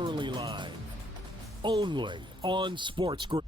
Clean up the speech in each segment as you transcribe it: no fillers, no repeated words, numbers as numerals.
entirely live, only on SportsGrid.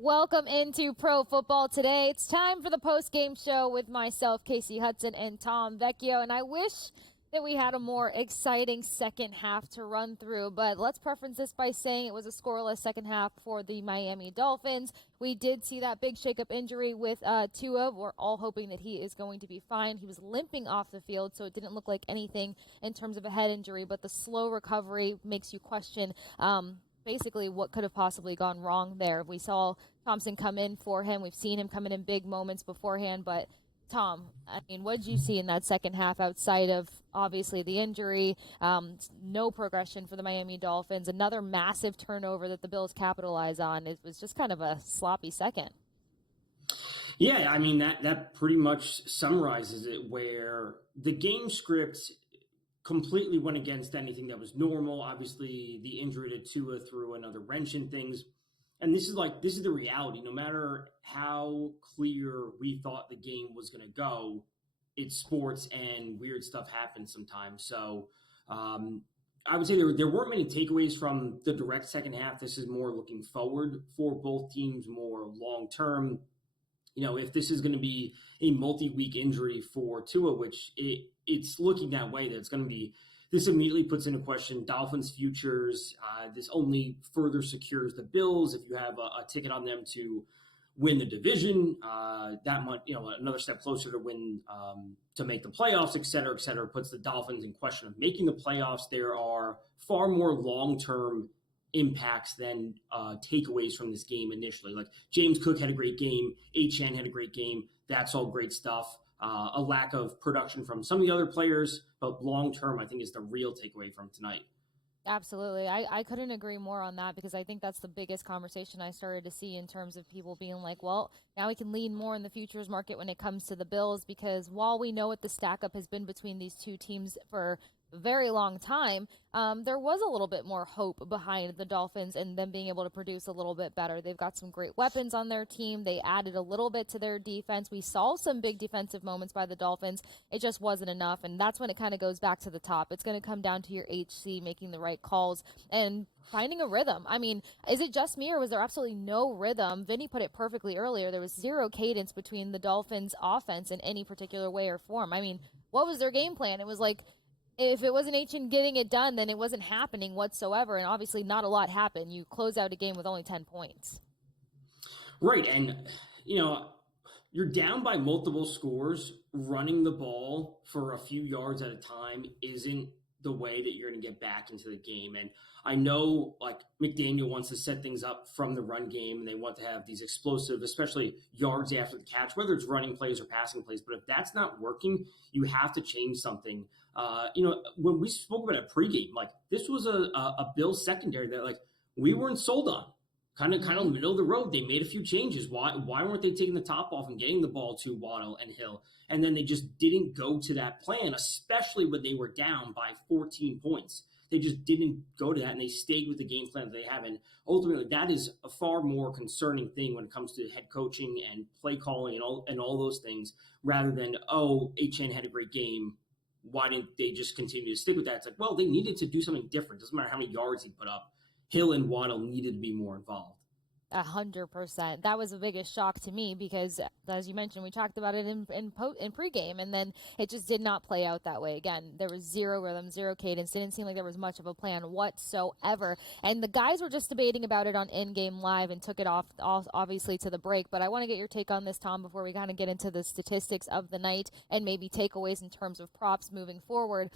Welcome into Pro Football Today. It's time for the post-game show with myself, Kasey Hudson, and Tom Vecchio. And I wish that we had a more exciting second half to run through, but let's preference this by saying it was a scoreless second half for the Miami Dolphins. We did see that big shakeup injury with Tua. We're all hoping that he is going to be fine. He was limping off the field, so it didn't look like anything in terms of a head injury, but the slow recovery makes you question basically what could have possibly gone wrong there. We saw Thompson come in for him. We've seen him come in big moments beforehand. But, Tom, I mean, what did you see in that second half outside of, obviously, the injury? No progression for the Miami Dolphins. Another massive turnover that the Bills capitalize on. It was just kind of a sloppy second. Yeah, I mean, that pretty much summarizes it, where the game script completely went against anything that was normal. Obviously, the injury to Tua threw another wrench in things. And this is the reality. No matter how clear we thought the game was going to go, it's sports and weird stuff happens sometimes. So I would say there weren't many takeaways from the direct second half. This is more looking forward for both teams, more long term. You know, if this is going to be a multi-week injury for Tua, which it's looking that way, that it's going to be, this immediately puts into question Dolphins' futures. This only further secures the Bills. If you have a ticket on them to win the division, that might, another step closer to win, to make the playoffs, et cetera, puts the Dolphins in question of making the playoffs. There are far more long-term impacts than takeaways from this game initially. Like James Cook had a great game. Achane had a great game. That's all great stuff. A lack of production from some of the other players, but long-term, I think, is the real takeaway from tonight. Absolutely. I couldn't agree more on that, because I think that's the biggest conversation I started to see in terms of people being like, well, now we can lean more in the futures market when it comes to the Bills, because while we know what the stack up has been between these two teams for a very long time, there was a little bit more hope behind the Dolphins and them being able to produce a little bit better. They've got some great weapons on their team. They added a little bit to their defense. We saw some big defensive moments by the Dolphins. It just wasn't enough, and that's when it kind of goes back to the top. It's going to come down to your HC making the right calls and finding a rhythm. I mean, is it just me, or was there absolutely no rhythm? Vinny put it perfectly earlier. There was zero cadence between the Dolphins' offense in any particular way or form. I mean, what was their game plan? It was like, if it wasn't Achane getting it done, then it wasn't happening whatsoever, and obviously not a lot happened. You close out a game with only 10 points. Right, and, you're down by multiple scores. Running the ball for a few yards at a time isn't the way that you're going to get back into the game. And I know, like, McDaniel wants to set things up from the run game, and they want to have these explosive, especially yards after the catch, whether it's running plays or passing plays. But if that's not working, you have to change something. When we spoke about it pregame, like, this was a Bills secondary that, like, we weren't sold on. Kind of middle of the road. They made a few changes. Why weren't they taking the top off and getting the ball to Waddle and Hill? And then they just didn't go to that plan, especially when they were down by 14 points. They just didn't go to that, and they stayed with the game plan that they have. And ultimately, that is a far more concerning thing when it comes to head coaching and play calling and all those things, rather than, Achane had a great game. Why didn't they just continue to stick with that? It's like, well, they needed to do something different. Doesn't matter how many yards he put up. Hill and Waddle needed to be more involved. 100%. That was the biggest shock to me, because, as you mentioned, we talked about it in pregame, and then it just did not play out that way. Again, there was zero rhythm, zero cadence. Didn't seem like there was much of a plan whatsoever. And the guys were just debating about it on In-Game Live and took it off obviously to the break. But I want to get your take on this, Tom, before we kind of get into the statistics of the night and maybe takeaways in terms of props moving forward.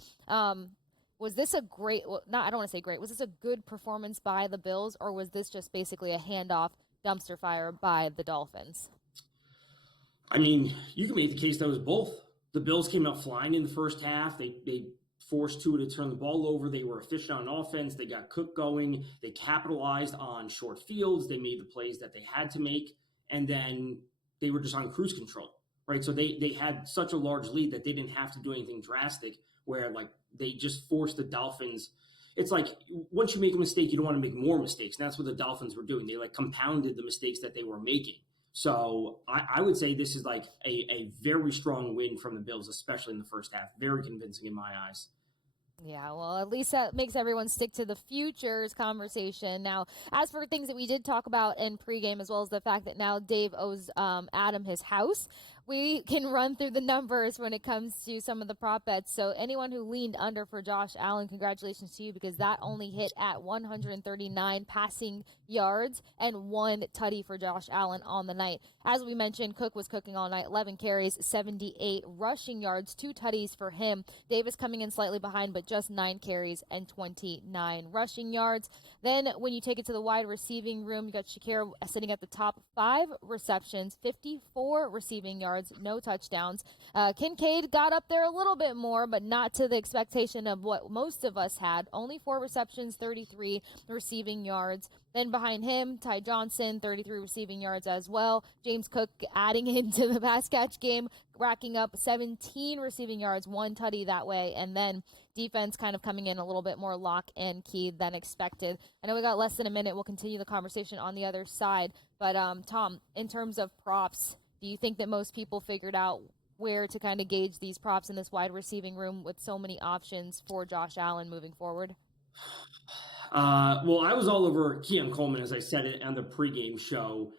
Was this a great, I don't want to say great, was this a good performance by the Bills, or was this just basically a handoff dumpster fire by the Dolphins? I mean, you can make the case that it was both. The Bills came out flying in the first half. They forced Tua to turn the ball over. They were efficient on offense. They got Cook going. They capitalized on short fields. They made the plays that they had to make. And then they were just on cruise control, right? So they had such a large lead that they didn't have to do anything drastic, where like they just forced the Dolphins. It's like once you make a mistake, you don't want to make more mistakes. And that's what the Dolphins were doing. They like compounded the mistakes that they were making. So I would say this is like a very strong win from the Bills, especially in the first half. Very convincing in my eyes. Yeah, well, at least that makes everyone stick to the futures conversation. Now, as for things that we did talk about in pregame, as well as the fact that now Dave owes Adam his house, we can run through the numbers when it comes to some of the prop bets. So anyone who leaned under for Josh Allen, congratulations to you, because that only hit at 139 passing yards and 1 tutty for Josh Allen on the night. As we mentioned, Cook was cooking all night, 11 carries, 78 rushing yards, 2 tutties for him. Davis coming in slightly behind, but just 9 carries and 29 rushing yards. Then when you take it to the wide receiving room, you got Shakir sitting at the top, 5 receptions, 54 receiving yards, no touchdowns. Kincaid got up there a little bit more, but not to the expectation of what most of us had. Only 4 receptions, 33 receiving yards. Then behind him, Ty Johnson, 33 receiving yards as well. James Cook adding into the pass catch game, racking up 17 receiving yards, 1 tutty that way. And then defense kind of coming in a little bit more lock and key than expected. I know we got less than a minute. We'll continue the conversation on the other side. But Tom, in terms of props, do you think that most people figured out where to kind of gauge these props in this wide receiving room with so many options for Josh Allen moving forward? Well, I was all over Keon Coleman, as I said it on the pregame show.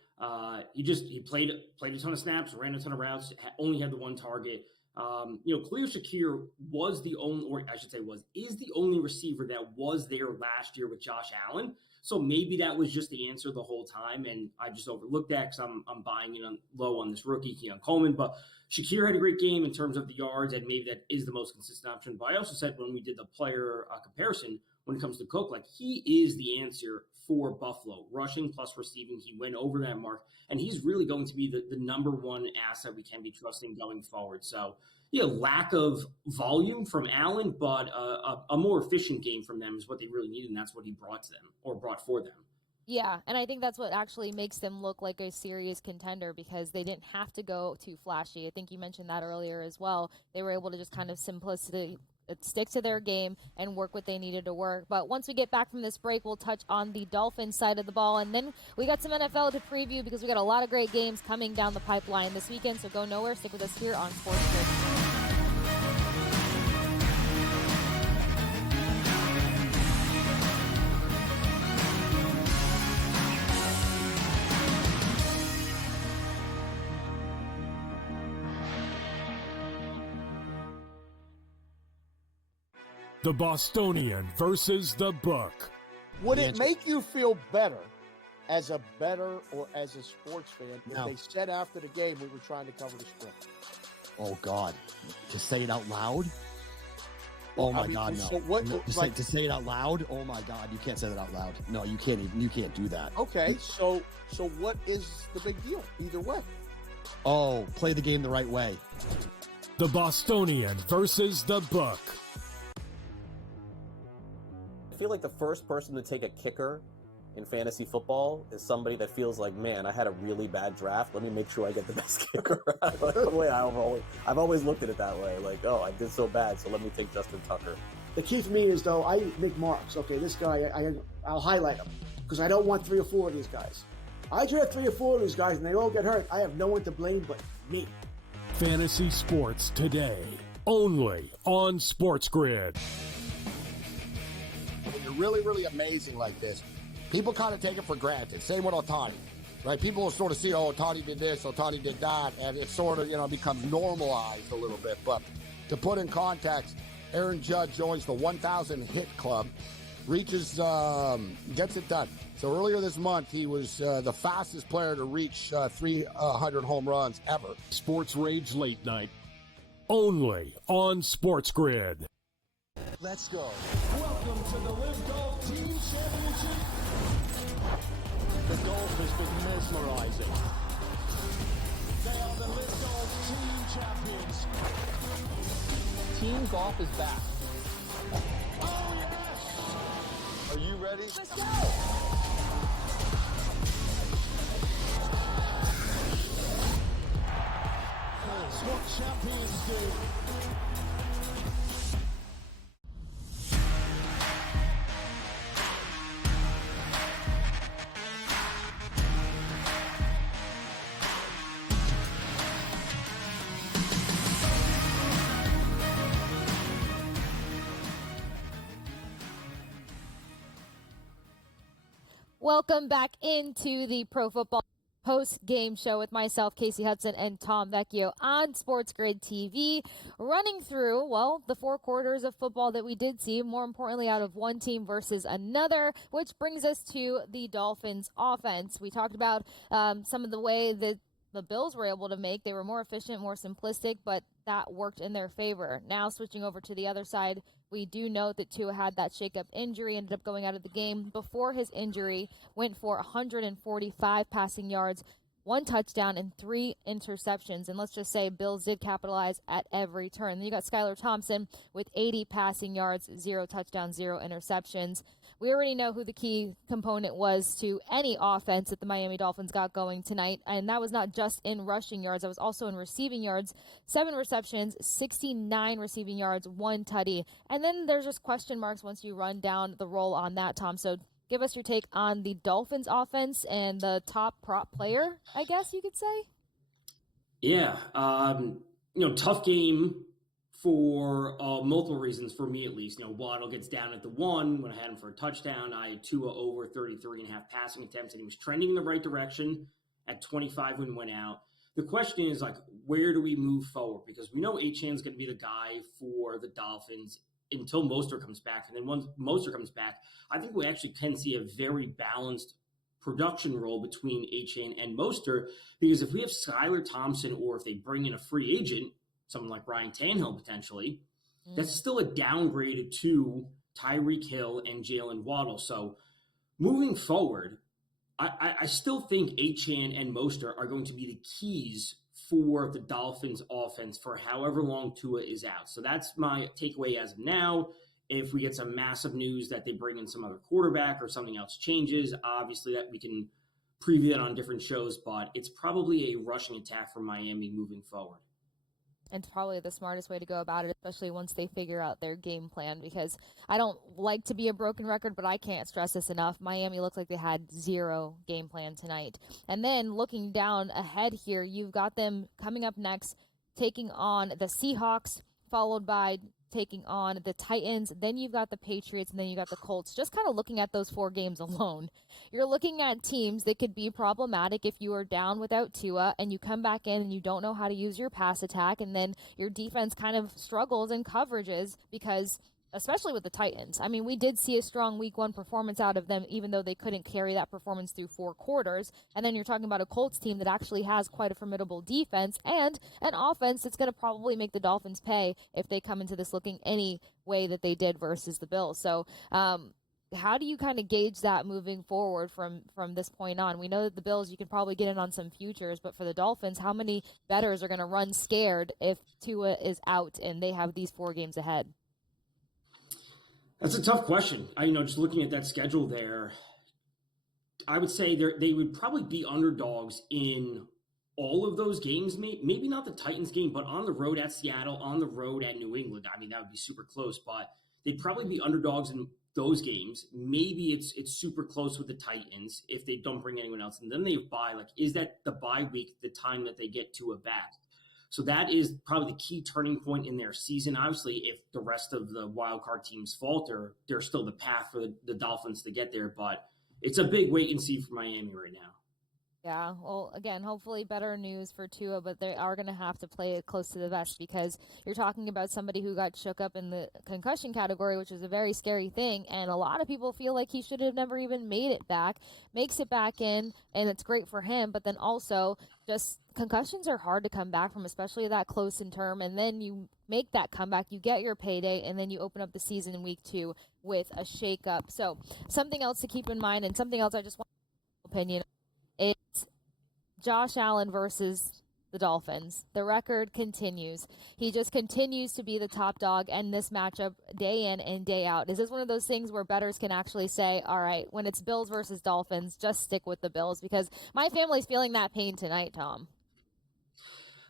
He played a ton of snaps, ran a ton of routes, only had the 1 target. Khalil Shakir was the only, or I should say is the only receiver that was there last year with Josh Allen. So maybe that was just the answer the whole time, and I just overlooked that because I'm buying in low on this rookie, Keon Coleman. But Shakir had a great game in terms of the yards, and maybe that is the most consistent option. But I also said when we did the player comparison, when it comes to Cook, like he is the answer for Buffalo. Rushing plus receiving, he went over that mark, and he's really going to be the number 1 asset we can be trusting going forward. So, lack of volume from Allen, but a more efficient game from them is what they really need, and that's what he brought to them or brought for them. Yeah, and I think that's what actually makes them look like a serious contender because they didn't have to go too flashy. I think you mentioned that earlier as well. They were able to just kind of stick to their game and work what they needed to work. But once we get back from this break, we'll touch on the Dolphins side of the ball. And then we got some NFL to preview because we got a lot of great games coming down the pipeline this weekend. So go nowhere. Stick with us here on SportsGrid. The Bostonian versus the Book. Would it make you feel better as a bettor or as a sports fan if they said after the game we were trying to cover the spread? Oh, God. To say it out loud? Oh, my God, no. So to say it out loud? Oh, my God. You can't say that out loud. No, you can't do that. Okay, so what is the big deal either way? Oh, play the game the right way. The Bostonian versus the Book. I feel like the first person to take a kicker in fantasy football is somebody that feels like, man, I had a really bad draft. Let me make sure I get the best kicker. The way I've always looked at it that way. Like, oh, I did so bad, so let me take Justin Tucker. The key for me is, though, I make marks. Okay, this guy, I'll highlight him because I don't want 3 or 4 of these guys. I draft 3 or 4 of these guys and they all get hurt. I have no one to blame but me. Fantasy sports today, only on SportsGrid. When you're really, really amazing like this, people kind of take it for granted. Same with Ohtani, right? People will sort of see, oh, Ohtani did this, Ohtani did that, and it sort of, becomes normalized a little bit. But to put in context, Aaron Judge joins the 1,000 hit club, gets it done. So earlier this month, he was the fastest player to reach 300 home runs ever. Sports Rage Late Night, only on SportsGrid. Let's go. Welcome to the Live Golf Team Championship. The golf has been mesmerizing. They are the Live Golf Team Champions. Team golf is back. Oh, yes! Are you ready? Let's go! champions do. Welcome back into the Pro Football post-game show with myself, Kasey Hudson, and Tom Vecchio on SportsGrid TV, running through, well, the 4 quarters of football that we did see, more importantly out of one team versus another, which brings us to the Dolphins offense. We talked about some of the way that the Bills were able to make. They were more efficient, more simplistic, but that worked in their favor. Now switching over to the other side, we do note that Tua had that shake-up injury, ended up going out of the game. Before his injury, went for 145 passing yards, 1 touchdown, and 3 interceptions. And let's just say Bills did capitalize at every turn. Then you got Skylar Thompson with 80 passing yards, 0 touchdowns, 0 interceptions. We already know who the key component was to any offense that the Miami Dolphins got going tonight, and that was not just in rushing yards. That was also in receiving yards. 7 receptions, 69 receiving yards, 1 tutty. And then there's just question marks once you run down the roll on that, Tom. So give us your take on the Dolphins offense and the top prop player, I guess you could say. Yeah, tough game for multiple reasons, for me at least. Waddle gets down at the 1 when I had him for a touchdown. I had Tua over 33.5 passing attempts, and he was trending in the right direction at 25 when he went out. The question is, where do we move forward? Because we know Achane is going to be the guy for the Dolphins until Mostert comes back. And then once Mostert comes back, I think we actually can see a very balanced production role between Achane and Mostert, because if we have Skylar Thompson, or if they bring in a free agent, someone like Ryan Tannehill potentially, that's still a downgrade to Tyreek Hill and Jalen Waddle. So moving forward, I still think Achane and Mostert are going to be the keys for the Dolphins offense for however long Tua is out. So that's my takeaway as of now. If we get some massive news that they bring in some other quarterback or something else changes, obviously that we can preview that on different shows, but it's probably a rushing attack for Miami moving forward. And probably the smartest way to go about it, especially once they figure out their game plan, because I don't like to be a broken record, but I can't stress this enough. Miami looked like they had 0 game plan tonight. And then looking down ahead here, you've got them coming up next, taking on the Seahawks, followed by taking on the Titans. Then you've got the Patriots, and then you got the Colts. Just kind of looking at those 4 games alone, you're looking at teams that could be problematic if you are down without Tua and you come back in and you don't know how to use your pass attack, and then your defense kind of struggles in coverages because, especially with the Titans. I mean, we did see a strong week 1 performance out of them, even though they couldn't carry that performance through 4 quarters. And then you're talking about a Colts team that actually has quite a formidable defense and an offense that's going to probably make the Dolphins pay if they come into this looking any way that they did versus the Bills. So, how do you kind of gauge that moving forward from this point on? We know that the Bills, you can probably get in on some futures, but for the Dolphins, how many bettors are going to run scared if Tua is out and they have these 4 games ahead? That's a tough question. Just looking at that schedule there, I would say they would probably be underdogs in all of those games. Maybe not the Titans game, but on the road at Seattle, on the road at New England. I mean, that would be super close, but they'd probably be underdogs in those games. Maybe it's super close with the Titans if they don't bring anyone else. And then they bye. Is that the bye week, the time that they get Tua back? So that is probably the key turning point in their season. Obviously, if the rest of the wildcard teams falter, there's still the path for the Dolphins to get there. But it's a big wait and see for Miami right now. Yeah, well, again, hopefully better news for Tua, but they are going to have to play it close to the vest because you're talking about somebody who got shook up in the concussion category, which is a very scary thing, and a lot of people feel like he should have never even made it back, makes it back in, and it's great for him, but then also just concussions are hard to come back from, especially that close in term, and then you make that comeback, you get your payday, and then you open up the season in week 2 with a shake-up. So something else to keep in mind, and something else I just want your opinion, it's Josh Allen versus the Dolphins. The record continues. He just continues to be the top dog in this matchup day in and day out. Is this one of those things where bettors can actually say, all right, when it's Bills versus Dolphins, just stick with the Bills? Because my family's feeling that pain tonight, Tom.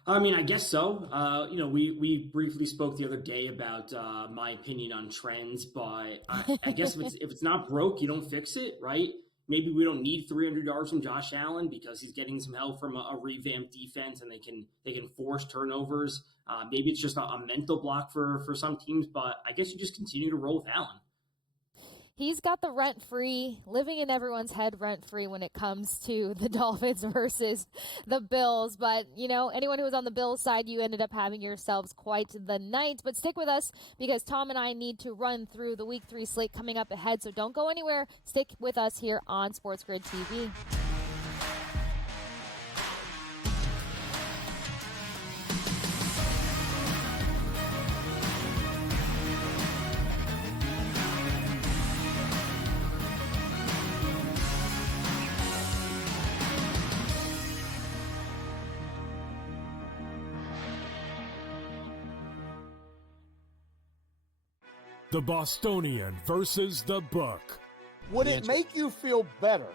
I mean, I guess so. We briefly spoke the other day about my opinion on trends, but I guess if it's not broke, you don't fix it, right? Maybe we don't need 300 yards from Josh Allen because he's getting some help from a revamped defense, and they can force turnovers. Maybe it's just a mental block for some teams, but I guess you just continue to roll with Allen. He's got the rent-free, living in everyone's head rent-free when it comes to the Dolphins versus the Bills. But, anyone who was on the Bills side, you ended up having yourselves quite the night. But stick with us because Tom and I need to run through the Week 3 slate coming up ahead. So don't go anywhere. Stick with us here on SportsGrid TV. The Bostonian versus the Book. Would it make you feel better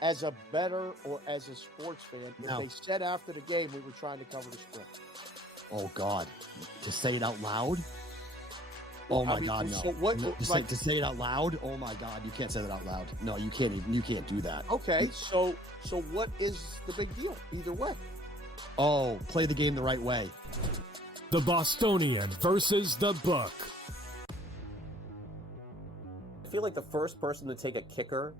as a bettor or as a sports fan if they said after the game we were trying to cover the spread? Oh, God. To say it out loud? Oh, my God, no. So to say it out loud? Oh, my God. You can't say that out loud. No, you can't do that. Okay, so what is the big deal either way? Oh, play the game the right way. The Bostonian versus the Book. I feel like the first person to take a kicker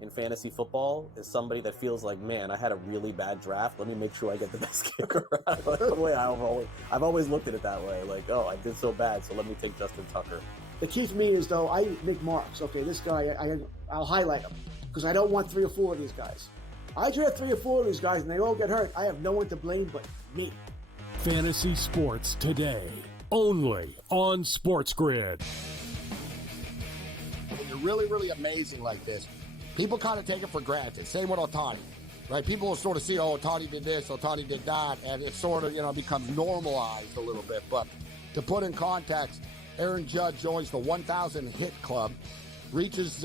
in fantasy football is somebody that feels like, man, I had a really bad draft. Let me make sure I get the best kicker. The way I've always looked at it that way. Like, oh, I did so bad, so let me take Justin Tucker. The key for me is, though, I make marks. Okay, this guy, I'll highlight him because I don't want 3 or 4 of these guys. I draft 3 or 4 of these guys and they all get hurt. I have no one to blame but me. Fantasy sports today, only on SportsGrid. When you're really, really amazing like this, people kind of take it for granted. Same with Ohtani, right? People will sort of see, oh, Ohtani did this, Ohtani did that, and it sort of, becomes normalized a little bit. But to put in context, Aaron Judge joins the 1,000 hit club, gets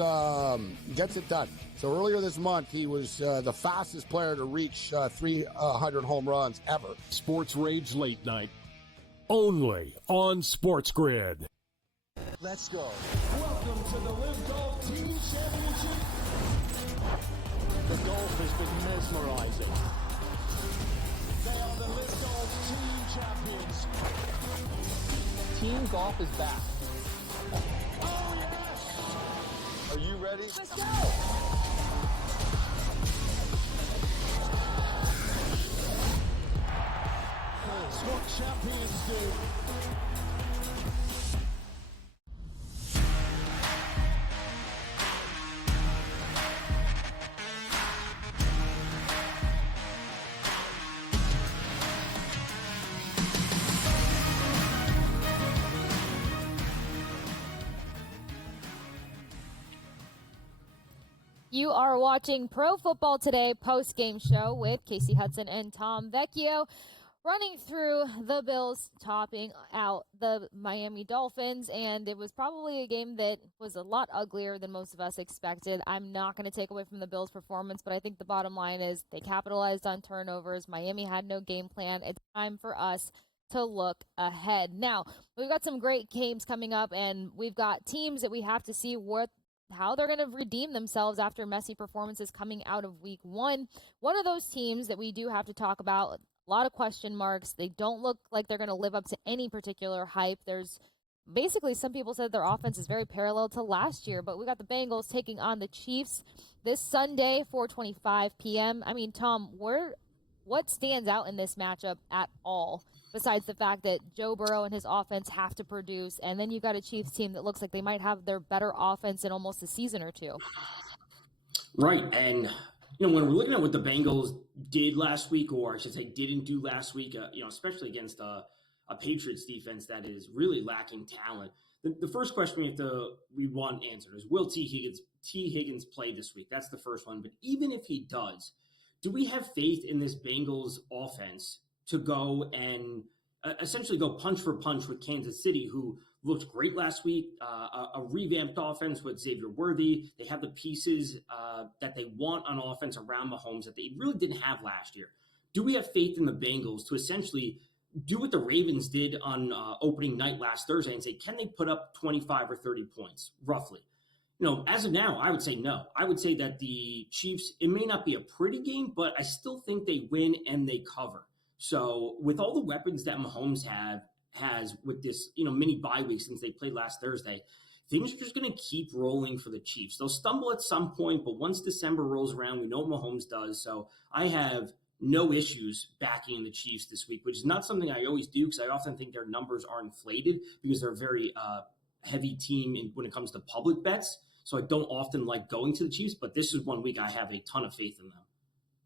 it done. So earlier this month, he was the fastest player to reach 300 home runs ever. Sports Rage Late Night, only on SportsGrid. Let's go. Welcome to the Live Golf Team Championship. The golf has been mesmerizing. They are the Live Golf Team Champions. Team golf is back. Oh, yes! Are you ready? Let's go! That's what champions do. You are watching Pro Football Today post-game show with Kasey Hudson and Tom Vecchio, running through the Bills, topping out the Miami Dolphins, and it was probably a game that was a lot uglier than most of us expected. I'm not going to take away from the Bills' performance, but I think the bottom line is they capitalized on turnovers. Miami had no game plan. It's time for us to look ahead. Now, we've got some great games coming up, and we've got teams that we have to see how they're going to redeem themselves after messy performances coming out of week 1. One of those teams that we do have to talk about, a lot of question marks. They don't look like they're going to live up to any particular hype. There's basically some people said their offense is very parallel to last year, but we got the Bengals taking on the Chiefs this Sunday, 4:25 p.m. I mean, Tom, what stands out in this matchup at all? Besides the fact that Joe Burrow and his offense have to produce, and then you've got a Chiefs team that looks like they might have their better offense in almost a season or two. Right, and when we're looking at what the Bengals did last week, or I should say didn't do last week, especially against a Patriots defense that is really lacking talent, the first question we want answered is, will T. Higgins play this week? That's the first one. But even if he does, do we have faith in this Bengals offense to go and essentially go punch for punch with Kansas City, who looked great last week, a revamped offense with Xavier Worthy? They have the pieces that they want on offense around Mahomes that they really didn't have last year. do we have faith in the Bengals to essentially do what the Ravens did on opening night last Thursday and say, can they put up 25 or 30 points, roughly? As of now, I would say no. I would say that the Chiefs, it may not be a pretty game, but I still think they win and they cover. So with all the weapons that Mahomes has with this, mini bye week since they played last Thursday, things are just going to keep rolling for the Chiefs. They'll stumble at some point, but once December rolls around, we know what Mahomes does. So I have no issues backing the Chiefs this week, which is not something I always do because I often think their numbers are inflated because they're a very heavy team when it comes to public bets. So I don't often like going to the Chiefs, but this is one week I have a ton of faith in them.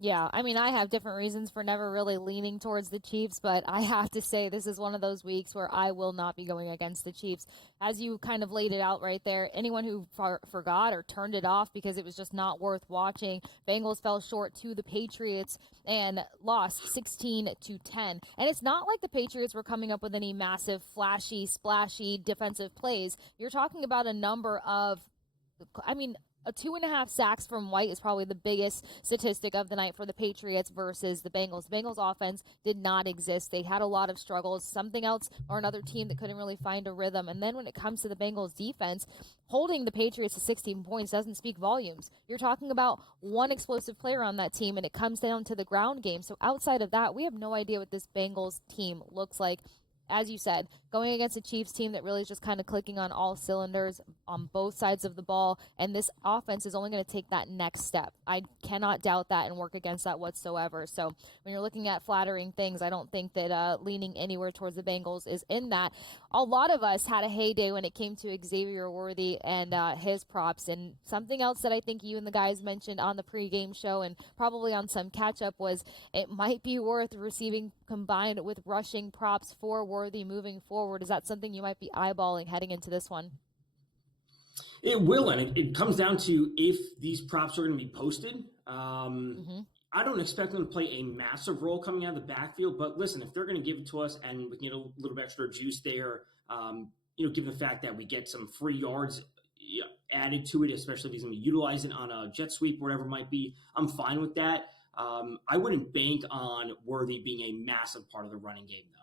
Yeah, I mean, I have different reasons for never really leaning towards the Chiefs, but I have to say this is one of those weeks where I will not be going against the Chiefs. As you kind of laid it out right there, anyone who forgot or turned it off because it was just not worth watching, Bengals fell short to the Patriots and lost 16-10. And it's not like the Patriots were coming up with any massive, flashy, splashy defensive plays. You're talking about a number of, a 2.5 sacks from White is probably the biggest statistic of the night for the Patriots versus the Bengals. The Bengals offense did not exist. They had a lot of struggles, something else or another team that couldn't really find a rhythm. And then when it comes to the Bengals defense, holding the Patriots to 16 points doesn't speak volumes. You're talking about one explosive player on that team, and it comes down to the ground game. So outside of that, we have no idea what this Bengals team looks like. As you said, going against a Chiefs team that really is just kind of clicking on all cylinders on both sides of the ball, and this offense is only going to take that next step. I cannot doubt that and work against that whatsoever. So when you're looking at flattering things, I don't think that leaning anywhere towards the Bengals is in that. A lot of us had a heyday when it came to Xavier Worthy and his props, and something else that I think you and the guys mentioned on the pregame show and probably on some catch-up was it might be worth receiving combined with rushing props for Worthy moving forward. Is that something you might be eyeballing heading into this one? It will, and it comes down to if these props are going to be posted. I don't expect them to play a massive role coming out of the backfield, but listen, if they're going to give it to us and we can get a little bit extra juice there, given the fact that we get some free yards added to it, especially if he's going to utilize it on a jet sweep, whatever it might be, I'm fine with that. I wouldn't bank on Worthy being a massive part of the running game, though.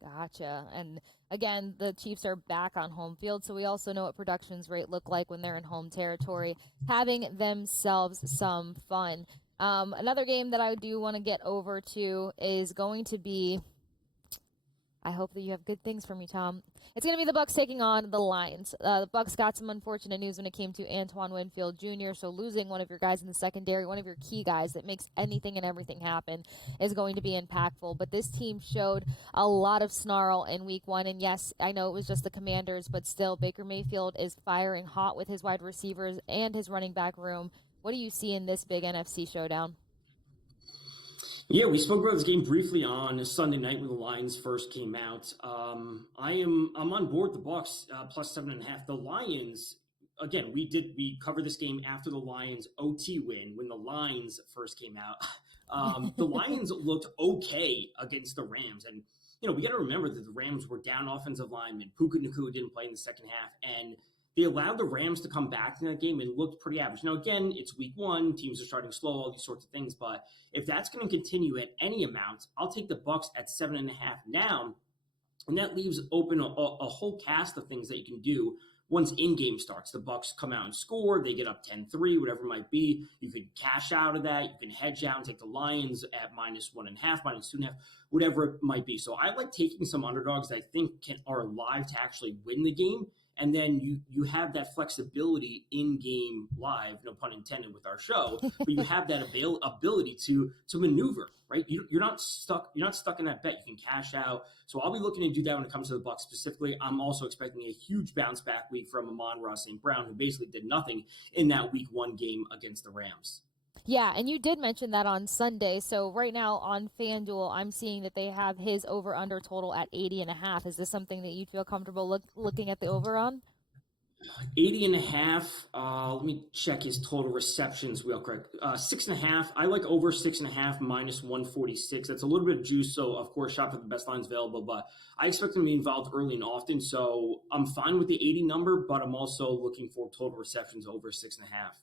Gotcha. And again, the Chiefs are back on home field, so we also know what productions rate look like when they're in home territory, having themselves some fun. Another game that I do want to get over to is going to be, I hope that you have good things for me, Tom. It's going to be the Bucs taking on the Lions. The Bucs got some unfortunate news when it came to Antoine Winfield Jr., so losing one of your guys in the secondary, one of your key guys that makes anything and everything happen, is going to be impactful. But this team showed a lot of snarl in week one, and yes, I know it was just the Commanders, but still, Baker Mayfield is firing hot with his wide receivers and his running back room. What do you see in this big NFC showdown? Yeah, we spoke about this game briefly on Sunday night when the Lions first came out. I'm on board the Bucs plus 7.5. The Lions, again, we covered this game after the Lions OT win when the Lions first came out. The Lions looked okay against the Rams, and we got to remember that the Rams were down offensive linemen. Puka Nacua didn't play in the second half, and they allowed the Rams to come back in that game and looked pretty average. Now, again, it's week one. Teams are starting slow, all these sorts of things. But if that's going to continue at any amount, I'll take the Bucs at 7.5 now. And that leaves open a whole cast of things that you can do once in-game starts. The Bucs come out and score. They get up 10-3, whatever it might be. You can cash out of that. You can hedge out and take the Lions at -1.5, -2.5, whatever it might be. So I like taking some underdogs that I think are alive to actually win the game. And then you have that flexibility in game live, no pun intended with our show, but you have that ability to maneuver, right? You're not stuck in that bet. You can cash out. So I'll be looking to do that when it comes to the Bucs specifically. I'm also expecting a huge bounce back week from Amon-Ra St. Brown, who basically did nothing in that week one game against the Rams. Yeah, and you did mention that on Sunday. So right now on FanDuel, I'm seeing that they have his over-under total at 80.5. Is this something that you'd feel comfortable looking at the over on? 80.5. Let me check his total receptions real quick. 6.5. I like over 6.5 -146. That's a little bit of juice. So of course, shop for the best lines available, but I expect him to be involved early and often. So I'm fine with the 80 number, but I'm also looking for total receptions over 6.5.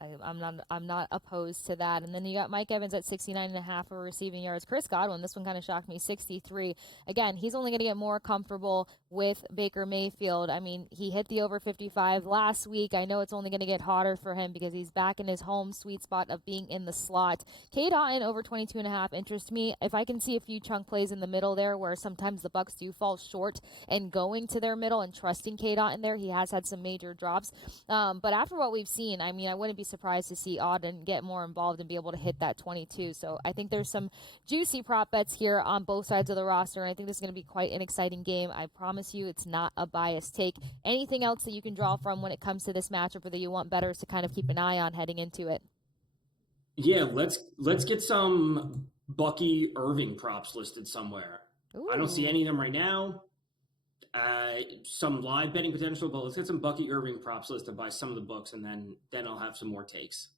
I'm not opposed to that. And then you got Mike Evans at 69.5 for receiving yards. Chris Godwin, this one kind of shocked me, 63. Again, he's only going to get more comfortable with Baker Mayfield. I mean, he hit the over 55 last week. I know it's only going to get hotter for him because he's back in his home sweet spot of being in the slot. Cade Otton over 22.5 interests me. If I can see a few chunk plays in the middle there where sometimes the Bucs do fall short and going to their middle and trusting Cade Otton there, he has had some major drops. But after what we've seen, I mean, I wouldn't be surprised to see Auden get more involved and be able to hit that 22. So I think there's some juicy prop bets here on both sides of the roster, and I think this is going to be quite an exciting game. I promise you it's not a biased take. Anything else that you can draw from when it comes to this matchup or that you want bettors to kind of keep an eye on heading into it? Yeah, let's get some Bucky Irving props listed somewhere. Ooh. I don't see any of them right now. Some live betting potential, but let's get some Bucky Irving props listed by some of the books, and then I'll have some more takes.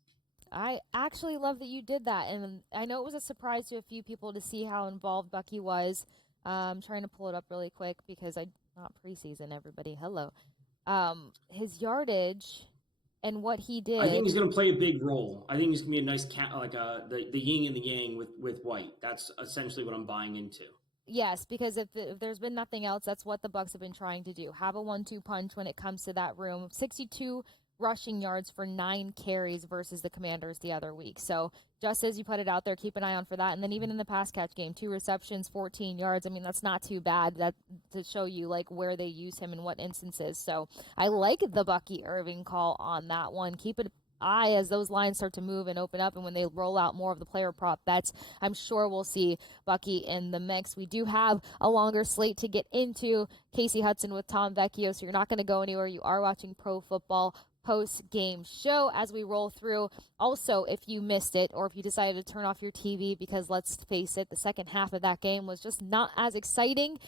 I actually love that you did that, and I know it was a surprise to a few people to see how involved Bucky was. I'm trying to pull it up really quick because not preseason, everybody. Hello. His yardage and what he did. I think he's going to play a big role. I think he's going to be a nice the yin and the yang with White. That's essentially what I'm buying into. Yes, because if there's been nothing else, that's what the Bucs have been trying to do. Have a 1-2 punch when it comes to that room. 62 rushing yards for 9 carries versus the Commanders the other week. So just as you put it out there, keep an eye on for that. And then even in the pass catch game, 2 receptions, 14 yards. I mean, that's not too bad that to show you like where they use him in what instances. So I like the Bucky Irving call on that one. Keep it eye as those lines start to move and open up, and when they roll out more of the player prop bets, I'm sure we'll see Bucky in the mix. We do have a longer slate to get into. Kasey Hudson with Tom Vecchio, so you're not going to go anywhere. You are watching Pro Football post-game show as we roll through. Also, if you missed it or if you decided to turn off your TV because, let's face it, the second half of that game was just not as exciting,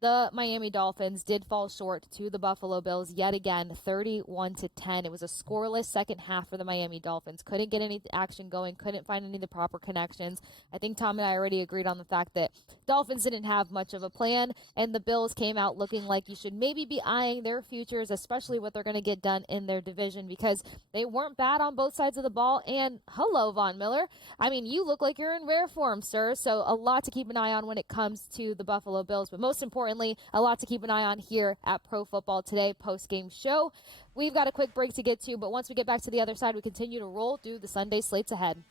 the Miami Dolphins did fall short to the Buffalo Bills yet again, 31-10. It was a scoreless second half for the Miami Dolphins. Couldn't get any action going, couldn't find any of the proper connections. I think Tom and I already agreed on the fact that Dolphins didn't have much of a plan, and the Bills came out looking like you should maybe be eyeing their futures, especially what they're going to get done in their division, because they weren't bad on both sides of the ball. And hello, Von Miller. I mean, you look like you're in rare form, sir. So a lot to keep an eye on when it comes to the Buffalo Bills, but most importantly, a lot to keep an eye on here at Pro Football Today post-game show. We've got a quick break to get to, but once we get back to the other side, we continue to roll through the Sunday slates ahead.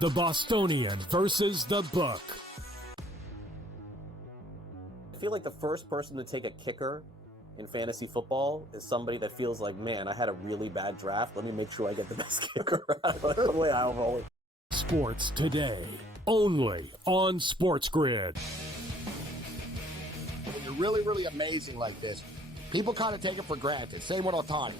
The Bostonian versus the Book. I feel like the first person to take a kicker in fantasy football is somebody that feels like, man, I had a really bad draft. Let me make sure I get the best kicker. The way I always. Sports Today, only on SportsGrid. When you're really, really amazing like this, people kind of take it for granted. Same with Otani.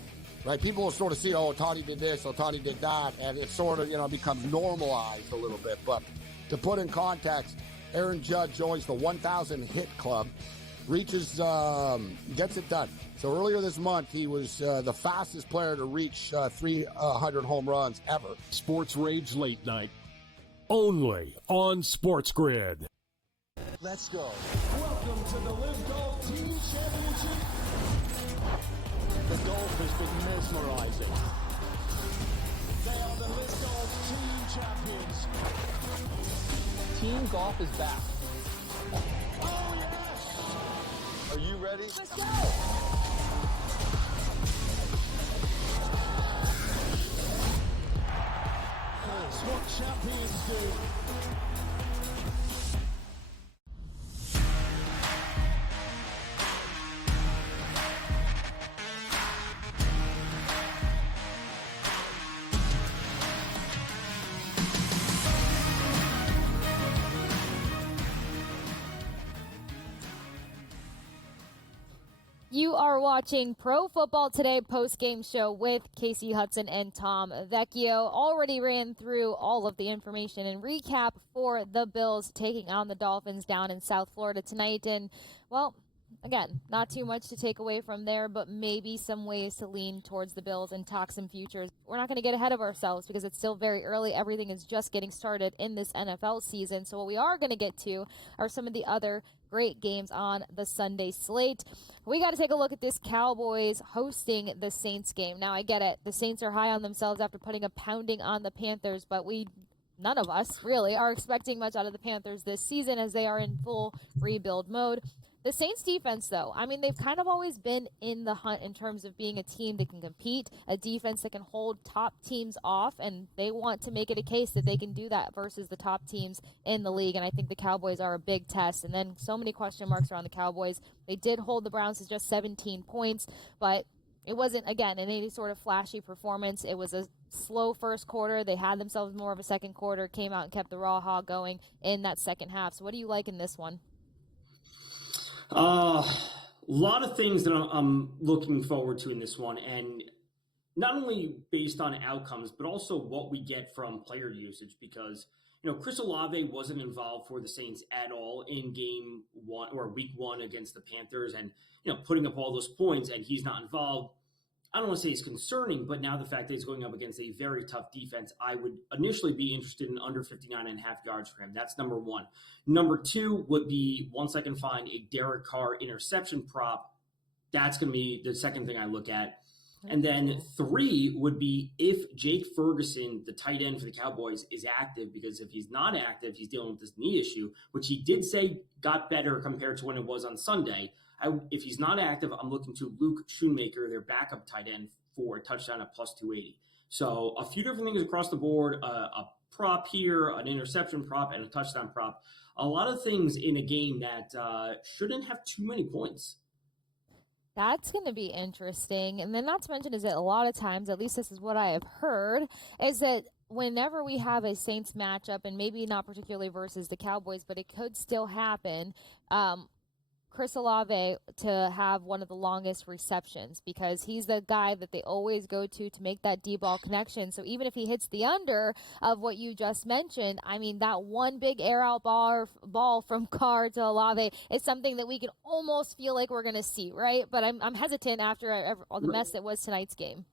Right, people will sort of see, oh, Otani did this, Otani did that, and it sort of, becomes normalized a little bit. But to put in context, Aaron Judge joins the 1,000 hit club, reaches, gets it done. So earlier this month, he was the fastest player to reach 300 home runs ever. Sports Rage Late Night, only on SportsGrid. Let's go. Welcome to the Live Golf Team Championship. The golf has been mesmerizing. They are the Live Golf Team Champions. Team golf is back. Oh, yes! Are you ready? Let's go! That's what champions do. You are watching Pro Football Today post-game show with Kasey Hudson and Tom Vecchio. Already ran through all of the information and recap for the Bills taking on the Dolphins down in South Florida tonight. And, well, again, not too much to take away from there, but maybe some ways to lean towards the Bills and talk some futures. We're not going to get ahead of ourselves because it's still very early. Everything is just getting started in this NFL season. So what we are going to get to are some of the other great games on the Sunday slate. We got to take a look at this Cowboys hosting the Saints game. Now, I get it. The Saints are high on themselves after putting a pounding on the Panthers, but none of us really are expecting much out of the Panthers this season as they are in full rebuild mode. The Saints defense, though, I mean, they've kind of always been in the hunt in terms of being a team that can compete, a defense that can hold top teams off, and they want to make it a case that they can do that versus the top teams in the league, and I think the Cowboys are a big test. And then so many question marks around the Cowboys. They did hold the Browns to just 17 points, but it wasn't, again, in any sort of flashy performance. It was a slow first quarter. They had themselves more of a second quarter, came out and kept the raw hog going in that second half. So what do you like in this one? A lot of things that I'm looking forward to in this one, and not only based on outcomes, but also what we get from player usage, because, Chris Olave wasn't involved for the Saints at all in game one or week one against the Panthers, and, putting up all those points and he's not involved. I don't want to say it's concerning, but now the fact that he's going up against a very tough defense, I would initially be interested in under 59.5 yards for him. That's number one. Number two would be, once I can find a Derek Carr interception prop, that's going to be the second thing I look at. And then three would be if Jake Ferguson, the tight end for the Cowboys, is active, because if he's not active, he's dealing with this knee issue, which he did say got better compared to when it was on Sunday. If he's not active, I'm looking to Luke Schoonmaker, their backup tight end, for a touchdown at plus 280. So a few different things across the board, a prop here, an interception prop, and a touchdown prop. A lot of things in a game that shouldn't have too many points. That's going to be interesting. And then not to mention is that a lot of times, at least this is what I have heard, is that whenever we have a Saints matchup, and maybe not particularly versus the Cowboys, but it could still happen, Chris Olave to have one of the longest receptions, because he's the guy that they always go to make that D-ball connection. So even if he hits the under of what you just mentioned, I mean, that one big air out ball from Carr to Olave is something that we can almost feel like we're going to see, right? But I'm hesitant after all the mess that was tonight's game.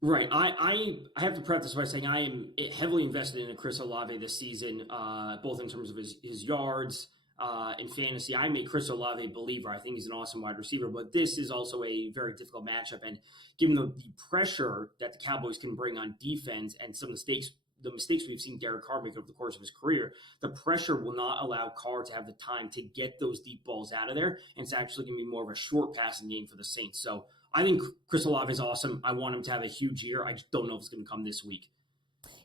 Right. I have to preface by saying I am heavily invested in Chris Olave this season, both in terms of his yards, in fantasy. I made Chris Olave a believer. I think he's an awesome wide receiver, but this is also a very difficult matchup. And given the pressure that the Cowboys can bring on defense and some mistakes, the mistakes we've seen Derek Carr make over the course of his career, the pressure will not allow Carr to have the time to get those deep balls out of there. And it's actually going to be more of a short passing game for the Saints. So I think Chris Olave is awesome. I want him to have a huge year. I just don't know if it's going to come this week.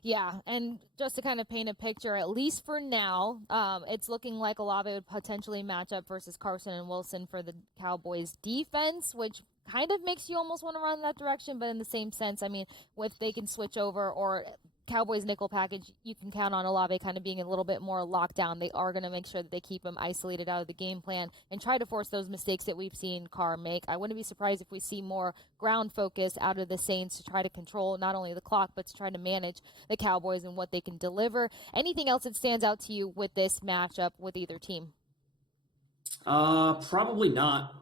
Yeah, and just to kind of paint a picture, at least for now, it's looking like Olave would potentially match up versus Carson and Wilson for the Cowboys defense, which kind of makes you almost want to run that direction, but in the same sense, I mean, if they can switch over or Cowboys nickel package, you can count on Olave kind of being a little bit more locked down. They are going to make sure that they keep him isolated out of the game plan and try to force those mistakes that we've seen Carr make. I wouldn't be surprised if we see more ground focus out of the Saints to try to control not only the clock, but to try to manage the Cowboys and what they can deliver. Anything else that stands out to you with this matchup with either team? Probably not.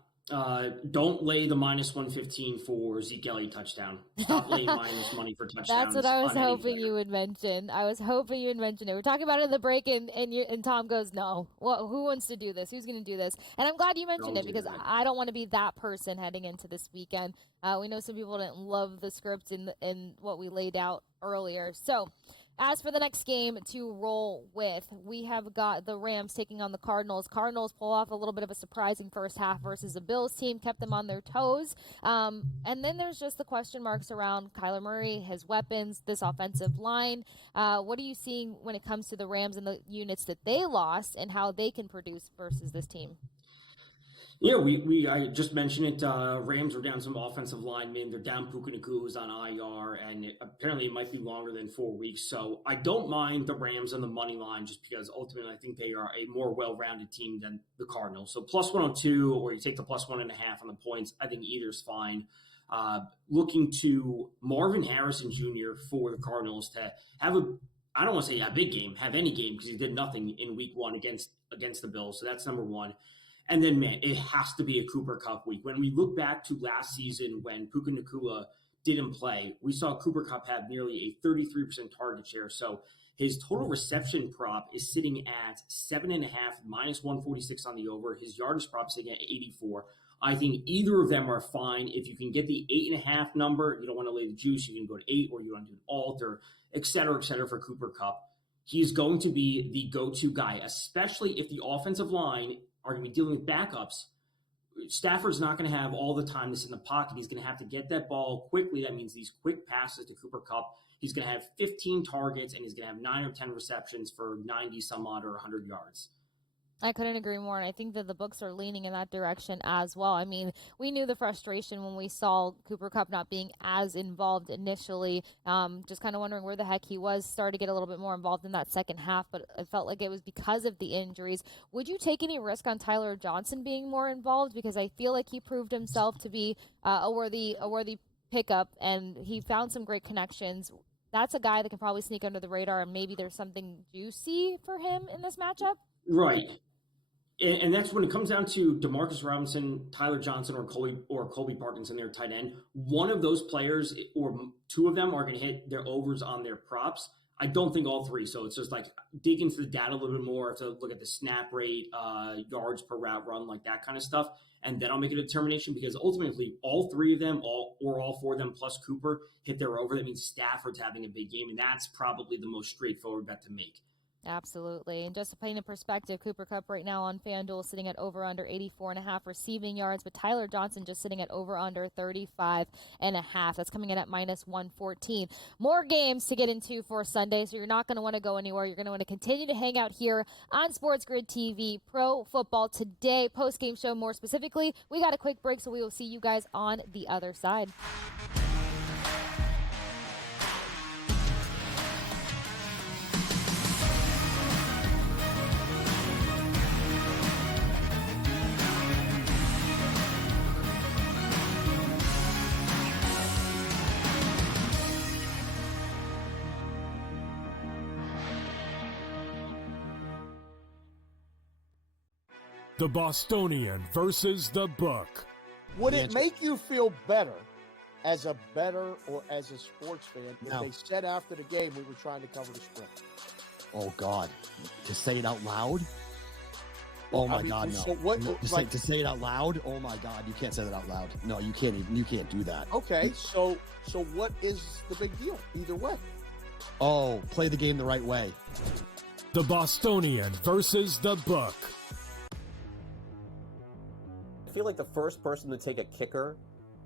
Don't lay the minus 115 for Zeke Elliott touchdown. Stop laying minus money for touchdowns. That's what I was hoping you would mention. I was hoping you would mention it. We're talking about it in the break, and Tom goes, no. Well, who wants to do this? Who's going to do this? And I'm glad you mentioned it because I don't want to be that person heading into this weekend. We know some people didn't love the script and what we laid out earlier. So, as for the next game to roll with, we have got the Rams taking on the Cardinals. Cardinals pull off a little bit of a surprising first half versus the Bills team, kept them on their toes. And then there's just the question marks around Kyler Murray, his weapons, this offensive line. What are you seeing when it comes to the Rams and the units that they lost and how they can produce versus this team? Yeah, I just mentioned it. Rams are down some offensive linemen. They're down Puka Nacua, who's on IR, and apparently it might be longer than 4 weeks. So I don't mind the Rams on the money line just because ultimately I think they are a more well-rounded team than the Cardinals. So plus 102, or you take the plus 1.5 on the points, I think either's fine. Looking to Marvin Harrison Jr. for the Cardinals to have I don't want to say a big game, have any game, because he did nothing in week one against the Bills. So that's number one. And then, man, it has to be a Cooper Kupp week. When we look back to last season when Puka Nacua didn't play, we saw Cooper Kupp have nearly a 33% target share. So his total reception prop is sitting at 7.5, minus 146 on the over. His yardage prop is sitting at 84. I think either of them are fine. If you can get the 8.5 number, you don't want to lay the juice, you can go to 8, or you want to do an alter, et cetera, for Cooper Kupp. He's going to be the go-to guy, especially if the offensive line are going to be dealing with backups. Stafford's not going to have all the time to sit in the pocket. He's going to have to get that ball quickly. That means these quick passes to Cooper Kupp. He's going to have 15 targets, and he's going to have 9 or 10 receptions for 90 some odd or 100 yards. I couldn't agree more, and I think that the books are leaning in that direction as well. I mean, we knew the frustration when we saw Cooper Kupp not being as involved initially, just kind of wondering where the heck he was, started to get a little bit more involved in that second half, but it felt like it was because of the injuries. Would you take any risk on Tyler Johnson being more involved? Because I feel like he proved himself to be a worthy pickup, and he found some great connections. That's a guy that can probably sneak under the radar, and maybe there's something juicy for him in this matchup. Right. And that's when it comes down to Demarcus Robinson, Tyler Johnson, or Colby Parkinson, their tight end. One of those players or two of them are going to hit their overs on their props. I don't think all three. So it's just like dig into the data a little bit more, to look at the snap rate, yards per route run, like that kind of stuff. And then I'll make a determination, because ultimately all three of them, all four of them plus Cooper, hit their over. That means Stafford's having a big game, and that's probably the most straightforward bet to make. Absolutely. And just to put in perspective, Cooper Kupp right now on FanDuel sitting at over under 84.5 receiving yards, but Tyler Johnson just sitting at over under 35.5. That's coming in at minus 114. More games to get into for Sunday, so you're not going to want to go anywhere. You're going to want to continue to hang out here on SportsGrid TV. Pro Football Today post-game show more specifically. We got a quick break, so we will see you guys on the other side. The Bostonian versus the Book. Would it make you feel better as a bettor or as a sports fan if they said after the game we were trying to cover the spread? Oh, God. To say it out loud? Oh, my God, no. So what, to say it out loud? Oh, my God. You can't say that out loud. No, you can't do that. Okay, so what is the big deal either way? Oh, play the game the right way. The Bostonian versus the Book. I feel like the first person to take a kicker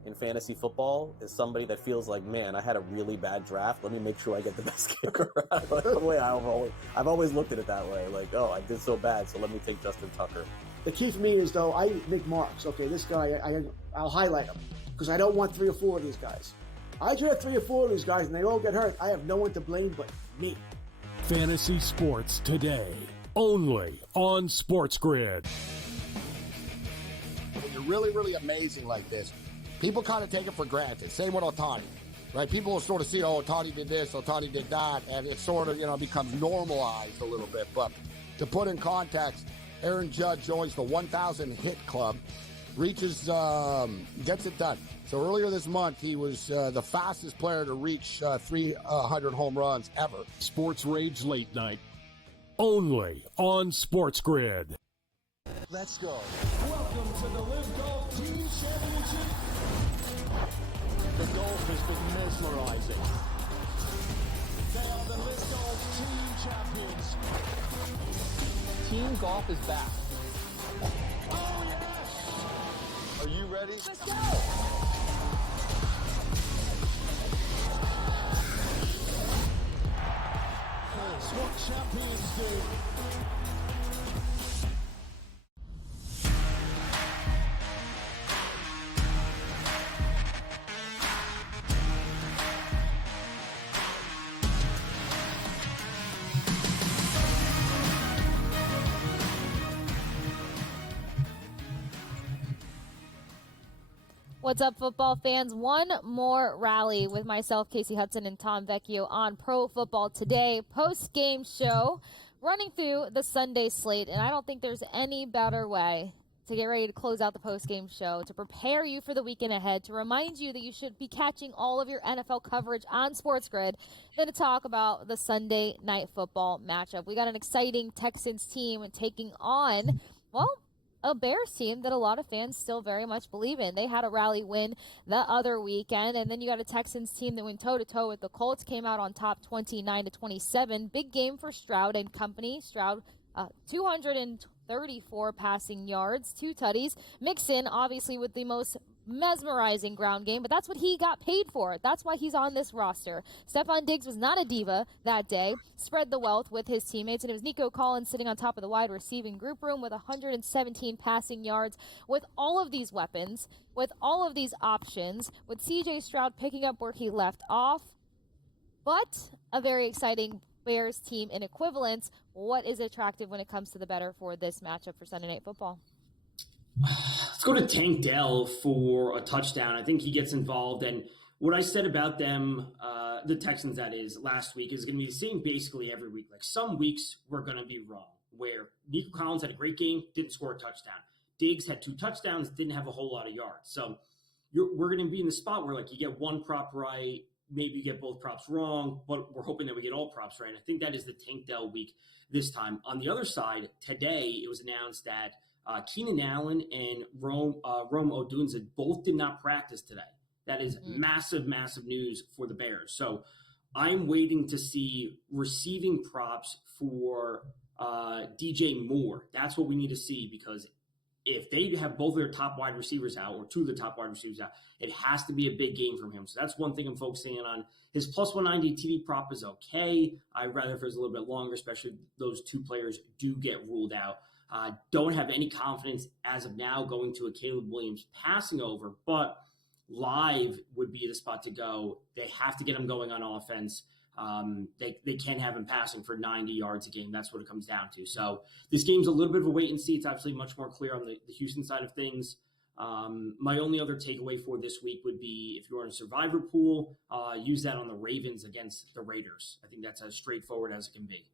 in fantasy football is somebody that feels like, man, I had a really bad draft. Let me make sure I get the best kicker. Like, the way I've always looked at it that way. Like, oh, I did so bad, so let me take Justin Tucker. The key for me is, though, I make marks. Okay, this guy, I'll highlight him because I don't want 3 or 4 of these guys. I draft 3 or 4 of these guys and they all get hurt. I have no one to blame but me. Fantasy Sports Today, only on SportsGrid. When you're really, really amazing like this, people kind of take it for granted. Same with Ohtani, right? People will sort of see, oh, Ohtani did this, Ohtani did that, and it sort of, becomes normalized a little bit. But to put in context, Aaron Judge joins the 1,000 hit club, reaches, gets it done. So earlier this month, he was the fastest player to reach 300 home runs ever. Sports Rage Late Night, only on SportsGrid. Let's go. Welcome to the Live Golf Team Championship. The golf has been mesmerizing. They are the Live Golf Team Champions. Team golf is back. Oh, yes! Are you ready? Let's go! That's what champions do. What's up, football fans? One more rally with myself, Kasey Hudson, and Tom Vecchio on Pro Football Today post-game show, running through the Sunday slate, and I don't think there's any better way to get ready to close out the post-game show, to prepare you for the weekend ahead, to remind you that you should be catching all of your NFL coverage on SportsGrid, then to talk about the Sunday Night Football matchup. We got an exciting Texans team taking on, well, a Bears team that a lot of fans still very much believe in. They had a rally win the other weekend, and then you got a Texans team that went toe-to-toe with the Colts, came out on top 29-27. Big game for Stroud and company. Stroud, 234 passing yards, 2 tutties. Mixon, obviously, with the most mesmerizing ground game, but that's what he got paid for. That's why he's on this roster. Stephon Diggs was not a diva that day, spread the wealth with his teammates, and it was Nico Collins sitting on top of the wide receiving group room with 117 passing yards. With all of these weapons, with all of these options, with C.J. Stroud picking up where he left off, but a very exciting Bears team in equivalence. What is attractive when it comes to the better for this matchup for Sunday Night Football? Let's go to Tank Dell for a touchdown. I think he gets involved. And what I said about them, the Texans, that is, last week is going to be the same basically every week. Like some weeks we're going to be wrong, where Nico Collins had a great game, didn't score a touchdown. Diggs had 2 touchdowns, didn't have a whole lot of yards. So we're going to be in the spot where like you get one prop right, maybe you get both props wrong, but we're hoping that we get all props right. And I think that is the Tank Dell week this time. On the other side, today it was announced that Keenan Allen and Rome Odunze both did not practice today. That is massive, massive news for the Bears. So I'm waiting to see receiving props for DJ Moore. That's what we need to see, because if they have both of their top wide receivers out, or 2 of the top wide receivers out, it has to be a big game from him. So that's one thing I'm focusing on. His plus 190 TD prop is okay. I'd rather if it was a little bit longer, especially if those 2 players do get ruled out. Don't have any confidence as of now going to a Caleb Williams passing over, but live would be the spot to go. They have to get him going on offense. They can't have him passing for 90 yards a game. That's what it comes down to. So this game's a little bit of a wait and see. It's obviously much more clear on the Houston side of things. My only other takeaway for this week would be if you're in a survivor pool, use that on the Ravens against the Raiders. I think that's as straightforward as it can be.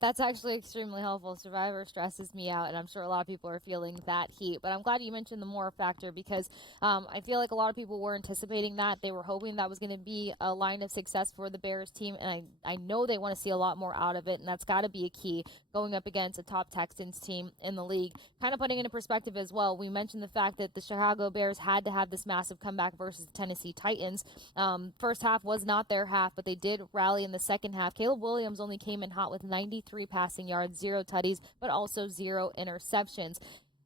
That's actually extremely helpful. Survivor stresses me out, and I'm sure a lot of people are feeling that heat. But I'm glad you mentioned the Moore factor, because I feel like a lot of people were anticipating that. They were hoping that was going to be a line of success for the Bears team, and I know they want to see a lot more out of it, and that's got to be a key going up against a top Texans team in the league. Kind of putting into perspective as well, we mentioned the fact that the Chicago Bears had to have this massive comeback versus the Tennessee Titans. First half was not their half, but they did rally in the second half. Caleb Williams only came in hot with 93 passing yards, 0 tutties, but also 0 interceptions.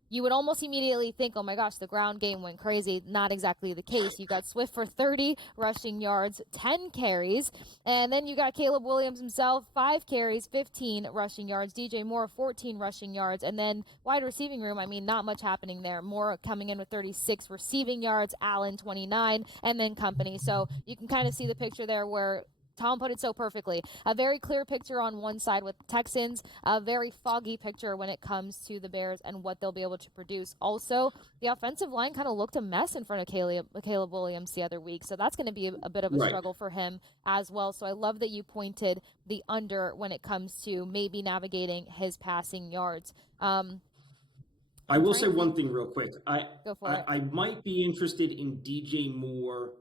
You would almost immediately think, oh my gosh, the ground game went crazy. Not exactly the case. You got Swift for 30 rushing yards, 10 carries, and then you got Caleb Williams himself, 5 carries, 15 rushing yards, DJ Moore, 14 rushing yards, and then wide receiving room, I mean, not much happening there. Moore coming in with 36 receiving yards, Allen 29, and then company. So you can kind of see the picture there where Tom put it so perfectly. A very clear picture on one side with Texans, a very foggy picture when it comes to the Bears and what they'll be able to produce. Also, the offensive line kind of looked a mess in front of Caleb Williams the other week, so that's going to be a bit of a struggle for him as well. So I love that you pointed the under when it comes to maybe navigating his passing yards. I will say one thing real quick. Go for it. I might be interested in DJ Moore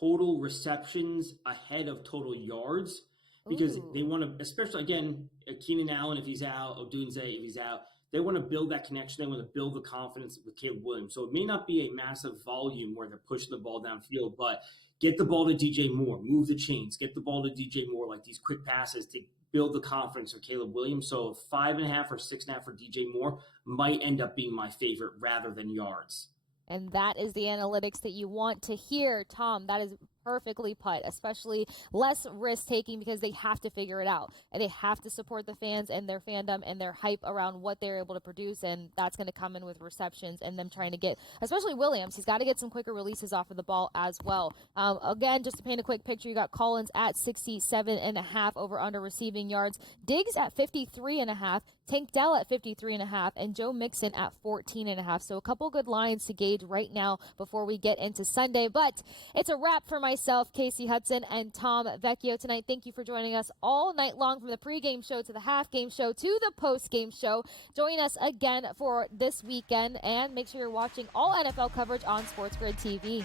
total receptions ahead of total yards, because they want to, especially again, Keenan Allen, if he's out, Odunze, if he's out, they want to build that connection. They want to build the confidence with Caleb Williams. So it may not be a massive volume where they're pushing the ball downfield, but get the ball to DJ Moore, move the chains, get the ball to DJ Moore, like these quick passes to build the confidence of Caleb Williams. So 5.5 or 6.5 for DJ Moore might end up being my favorite rather than yards. And that is the analytics that you want to hear, Tom. That is perfectly put, especially less risk-taking, because they have to figure it out. And they have to support the fans and their fandom and their hype around what they're able to produce, and that's going to come in with receptions and them trying to get, especially Williams, he's got to get some quicker releases off of the ball as well. Again, just to paint a quick picture, you got Collins at 67.5 over under receiving yards, Diggs at 53.5, Tank Dell at 53.5, and Joe Mixon at 14.5. So a couple good lines to gauge right now before we get into Sunday. But it's a wrap for my myself, Kasey Hudson, and Tom Vecchio tonight. Thank you for joining us all night long, from the pregame show to the half-game show to the post-game show. Join us again for this weekend, and make sure you're watching all NFL coverage on SportsGrid TV.